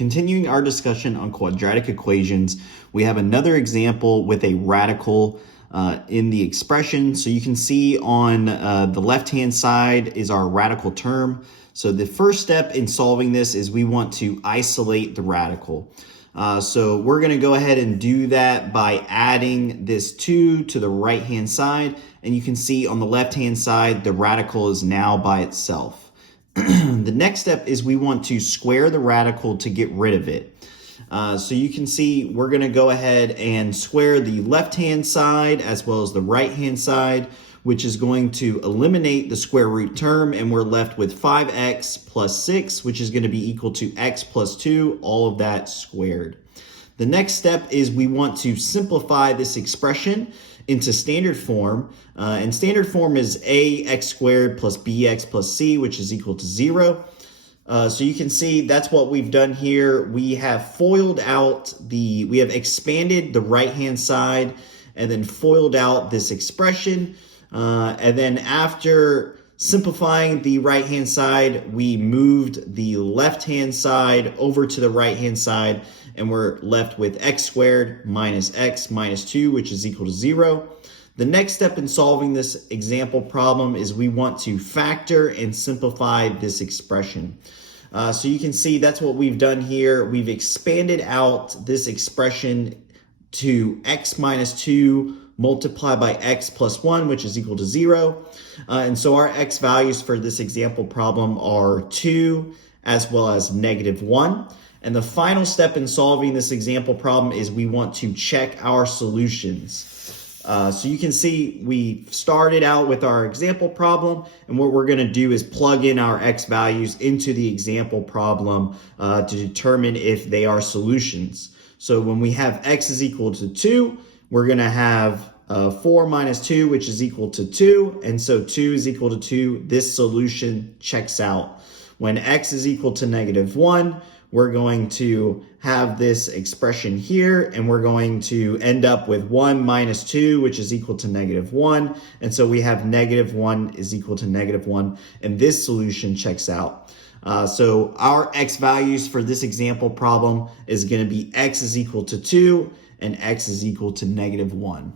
Continuing our discussion on quadratic equations, we have another example with a radical in the expression. So you can see on the left-hand side is our radical term. So the first step in solving this is we want to isolate the radical. So we're going to go ahead and do that by adding this 2 to the right-hand side. And you can see on the left-hand side, the radical is now by itself. The next step is we want to square the radical to get rid of it. So you can see we're going to go ahead and square the left-hand side as well as the right-hand side, which is going to eliminate the square root term, and we're left with 5x plus 6, which is going to be equal to x plus 2, all of that squared. The next step is we want to simplify this expression into standard form, and standard form is ax squared plus bx plus c, which is equal to 0. So you can see that's what we've done here. We have we have expanded the right-hand side and then FOILed out this expression. And then after simplifying the right-hand side, we moved the left-hand side over to the right-hand side, and we're left with x squared minus x minus 2, which is equal to 0. The next step in solving this example problem is we want to factor and simplify this expression. So you can see that's what we've done here. We've expanded out this expression to x minus 2 multiplied by x plus 1, which is equal to 0. And so our x values for this example problem are 2 as well as -1. And the final step in solving this example problem is we want to check our solutions. So you can see we started out with our example problem, and what we're going to do is plug in our x values into the example problem to determine if they are solutions. So when we have x is equal to 2, we're going to have 4 minus 2, which is equal to 2. And so 2 is equal to 2. This solution checks out. When x is equal to -1, we're going to have this expression here, and we're going to end up with 1 minus 2, which is equal to -1. And so we have -1 is equal to -1, and this solution checks out. So our x values for this example problem is going to be x is equal to 2 and x is equal to -1.